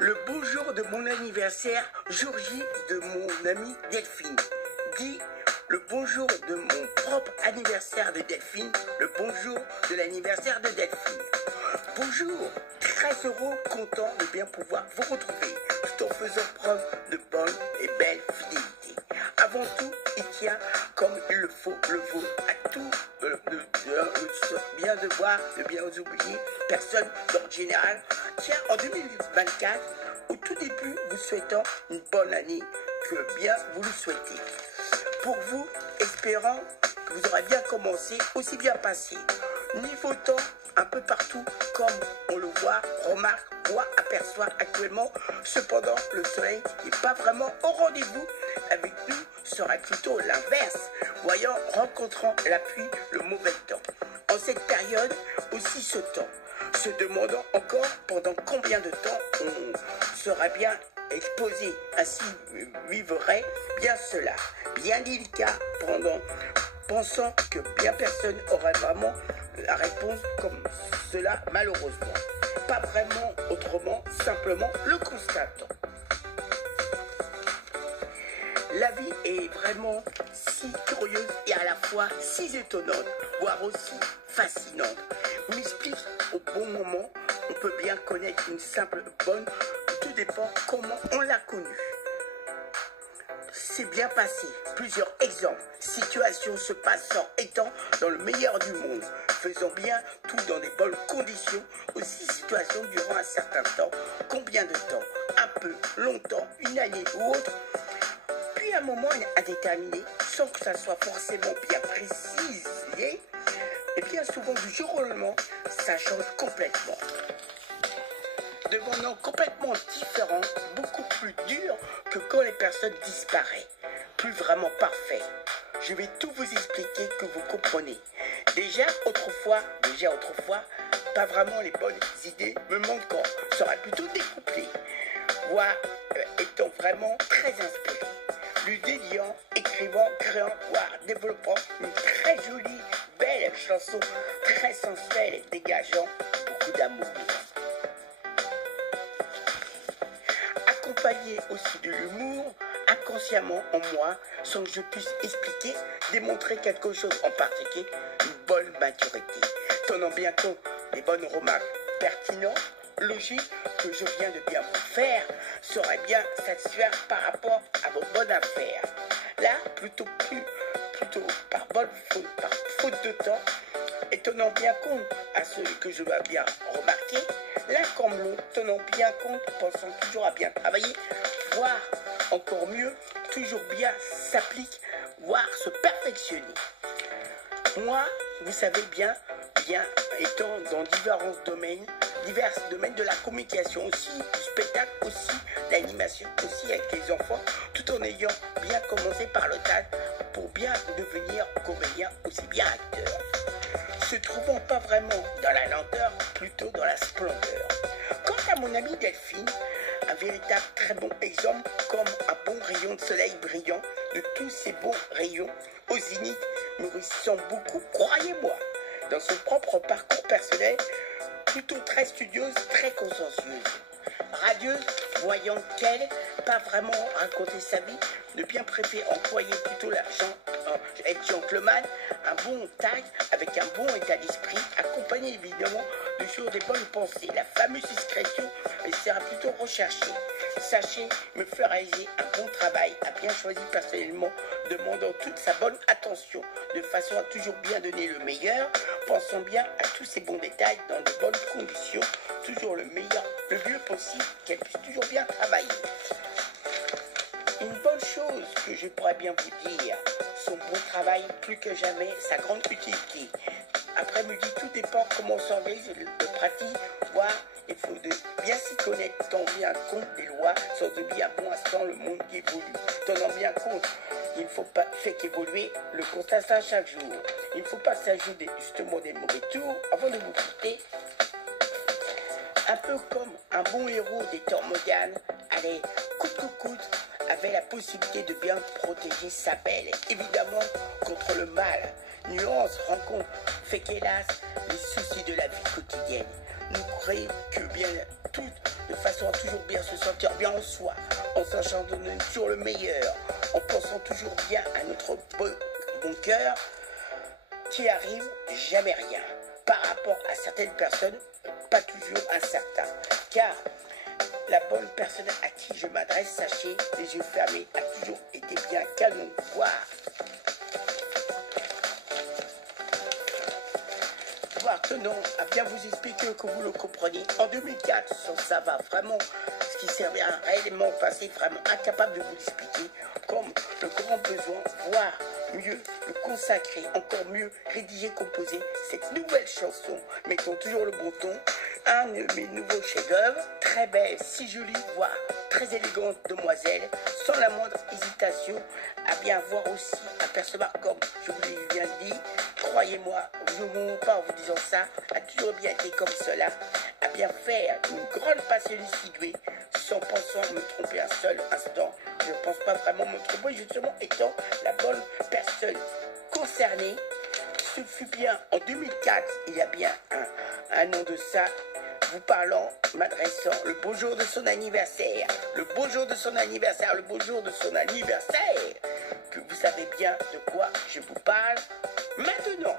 Le beau jour de mon anniversaire, jour J de mon amie Delphine. Dit le bonjour de mon propre anniversaire de Delphine, le bonjour de l'anniversaire de Delphine. Bonjour, très heureux, content de bien pouvoir vous retrouver, tout en faisant preuve de bonne et belle fidélité. Avant tout, il tient comme il le faut le vôtre à tout le bien devoir, le bien vous oublier, personne d'ordre général. Tiens, en 2024, au tout début, vous souhaitant une bonne année, que bien vous le souhaitez. Pour vous, espérant que vous aurez bien commencé, aussi bien passé. Niveau temps, un peu partout, comme on le voit, remarque, voit, aperçoit actuellement. Cependant, le soleil n'est pas vraiment au rendez-vous. Avec nous, sera plutôt l'inverse, voyant, rencontrant la pluie, le mauvais temps. En cette période, aussi ce temps, se demandant encore pendant combien de temps on sera bien exposé, ainsi vivrait bien cela, bien délicat, pensant que bien personne aurait vraiment la réponse comme cela, malheureusement. Pas vraiment autrement, simplement le constatant. La vie est vraiment si curieuse et à la fois si étonnante, voire aussi fascinante. M'explique au bon moment, on peut bien connaître une simple bonne, tout dépend comment on l'a connue. C'est bien passé. Plusieurs exemples. Situations se passant étant dans le meilleur du monde, faisant bien tout dans des bonnes conditions. Aussi situation durant un certain temps. Combien de temps? Un peu, longtemps, une année ou autre. Puis un moment à déterminer, sans que ça soit forcément bien précisé. Et bien souvent du jour au lendemain, ça change complètement. Devenant complètement différent, beaucoup plus dur que quand les personnes disparaissent. Plus vraiment parfait. Je vais tout vous expliquer que vous comprenez. Déjà autrefois, pas vraiment les bonnes idées me manquant, sera plutôt découplé. Voire étant vraiment très inspiré. Lui dédiant, écrivant, créant, voire développant une très jolie, belle chanson, très sensuelle et dégageant beaucoup d'amour. Accompagné aussi de l'humour, inconsciemment en moi, sans que je puisse expliquer, démontrer quelque chose en particulier, une bonne maturité. Tenant bien compte des bonnes remarques pertinentes, logiques, que je viens de bien vous faire, saurait bien satisfaire par rapport à vos bonnes affaires. Là, plutôt par faute de temps, et tenant bien compte à ce que je dois bien remarquer, l'un comme l'autre, tenant bien compte, pensant toujours à bien travailler, voire encore mieux, toujours bien s'applique, voire se perfectionner. Moi, vous savez bien étant dans divers domaines de la communication aussi, du spectacle aussi, l'animation aussi avec les enfants, tout en ayant bien commencé par le théâtre pour bien devenir comédien, aussi bien acteur. Se trouvant pas vraiment dans la lenteur, plutôt dans la splendeur. Quant à mon amie Delphine, un véritable très bon exemple, comme un bon rayon de soleil brillant, de tous ces beaux rayons, au zénith, nourrissant beaucoup, croyez-moi, dans son propre parcours personnel, plutôt très studieuse, très consciencieuse. Radieuse, voyant qu'elle, pas vraiment raconter sa vie, de bien préférer employer plutôt l'argent, être gentleman, un bon tact, avec un bon état d'esprit, accompagné évidemment de toujours des bonnes pensées. La fameuse discrétion, elle sera plutôt recherchée. Sachez me faire réaliser un bon travail, à bien choisir personnellement, demandant toute sa bonne attention, de façon à toujours bien donner le meilleur, pensant bien à tous ces bons détails dans de bonnes conditions, toujours le meilleur, le mieux possible, qu'elle puisse toujours bien travailler. Une bonne chose que je pourrais bien vous dire, son bon travail, plus que jamais, sa grande utilité. Après, me dit, tout dépend comment on s'organise le pratique, voire il faut bien s'y connaître, tenant bien compte des lois, sans oublier à bon instant le monde qui évolue. Tenant bien compte, il ne faut pas faire qu'évoluer le constat chaque jour. Il ne faut pas s'ajouter justement des mauvais tours avant de vous quitter. Un peu comme un bon héros des temps modernes, allait coûte que coûte, avait la possibilité de bien protéger sa belle, évidemment contre le mal. Nuance, rencontre, fait qu'hélas, les soucis de la vie quotidienne nous créent que bien toutes de façon à toujours bien se sentir bien en soi, en sachant donner toujours le meilleur, en pensant toujours bien à notre bon cœur, qui arrive jamais rien. Par rapport à certaines personnes, pas toujours incertain. Car la bonne personne à qui je m'adresse, sachez, les yeux fermés, a toujours été bien canon. Voir tenons à bien vous expliquer que vous le compreniez. En 2004, ça va vraiment, ce qui servait à un réellement passé, vraiment incapable de vous l'expliquer, comme le grand besoin, voire mieux, le consacrer, encore mieux, rédiger, composer cette nouvelle chanson, mettons toujours le bon ton, un de mes nouveaux chefs-d'œuvre, très belle, si jolie, voire très élégante demoiselle, sans la moindre hésitation, à bien voir aussi, apercevoir comme je vous l'ai bien dit, croyez-moi, je ne vous mens pas en vous disant ça, a toujours bien été comme cela, à bien faire une grande passion située, sans pensant me tromper un seul instant. Je ne pense pas vraiment me tromper, justement étant la bonne personne concernée. Ce fut bien en 2004, il y a bien un an de ça, vous parlant, m'adressant le beau jour de son anniversaire, le beau jour de son anniversaire, le beau jour de son anniversaire, que vous savez bien de quoi je vous parle maintenant.